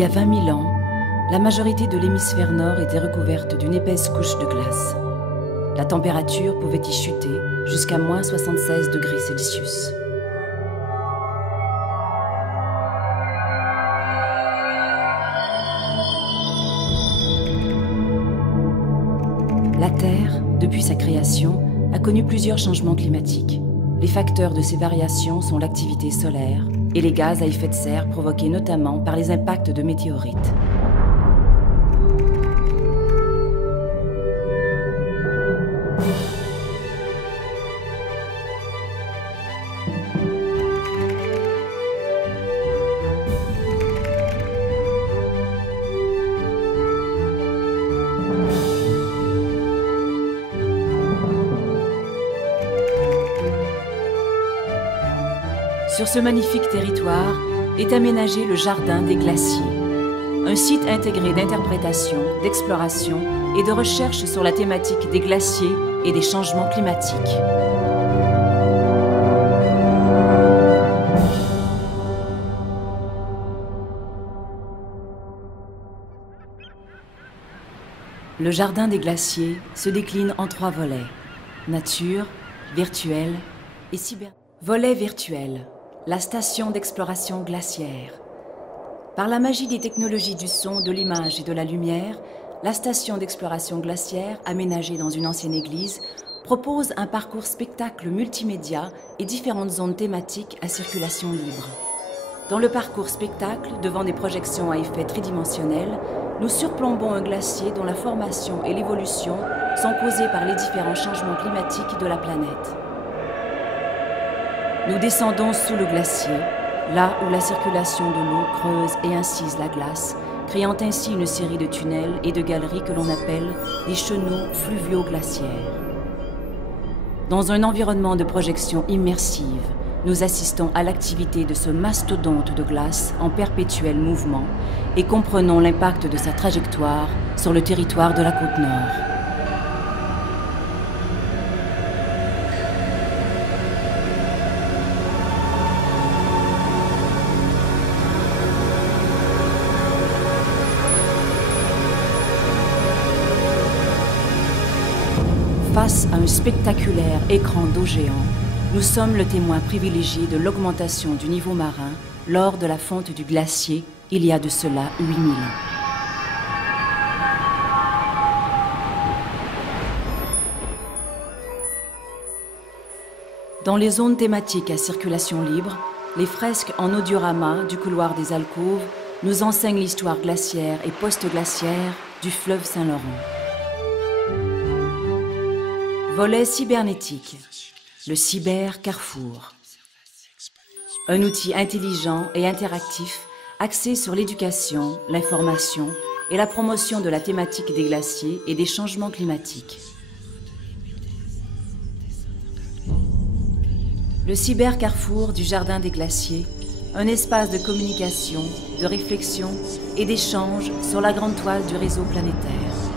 y a 20 000 ans, la majorité de l'hémisphère nord était recouverte d'une épaisse couche de glace. La température pouvait y chuter jusqu'à moins 76 degrés Celsius. La Terre, depuis sa création, a connu plusieurs changements climatiques. Les facteurs de ces variations sont l'activité solaire et les gaz à effet de serre provoqués notamment par les impacts de météorites. Sur ce magnifique territoire est aménagé le Jardin des Glaciers, un site intégré d'interprétation, d'exploration et de recherche sur la thématique des glaciers et des changements climatiques. Le Jardin des Glaciers se décline en 3 volets: nature, virtuel et cyber. Volet virtuel. La station d'exploration glaciaire. Par la magie des technologies du son, de l'image et de la lumière, la station d'exploration glaciaire, aménagée dans une ancienne église, propose un parcours spectacle multimédia et différentes zones thématiques à circulation libre. Dans le parcours spectacle, devant des projections à effet tridimensionnel, nous surplombons un glacier dont la formation et l'évolution sont causées par les différents changements climatiques de la planète. Nous descendons sous le glacier, là où la circulation de l'eau creuse et incise la glace, créant ainsi une série de tunnels et de galeries que l'on appelle des chenaux fluvio-glaciaires. Dans un environnement de projection immersive, nous assistons à l'activité de ce mastodonte de glace en perpétuel mouvement et comprenons l'impact de sa trajectoire sur le territoire de la côte nord. Face à un spectaculaire écran d'eau géant, nous sommes le témoin privilégié de l'augmentation du niveau marin lors de la fonte du glacier il y a de cela 8000 ans. Dans les zones thématiques à circulation libre, les fresques en audiorama du couloir des alcôves nous enseignent l'histoire glaciaire et post-glaciaire du fleuve Saint-Laurent. Volet cybernétique, le Cyber Carrefour. Un outil intelligent et interactif axé sur l'éducation, l'information et la promotion de la thématique des glaciers et des changements climatiques. Le Cyber Carrefour du Jardin des Glaciers, un espace de communication, de réflexion et d'échange sur la grande toile du réseau planétaire.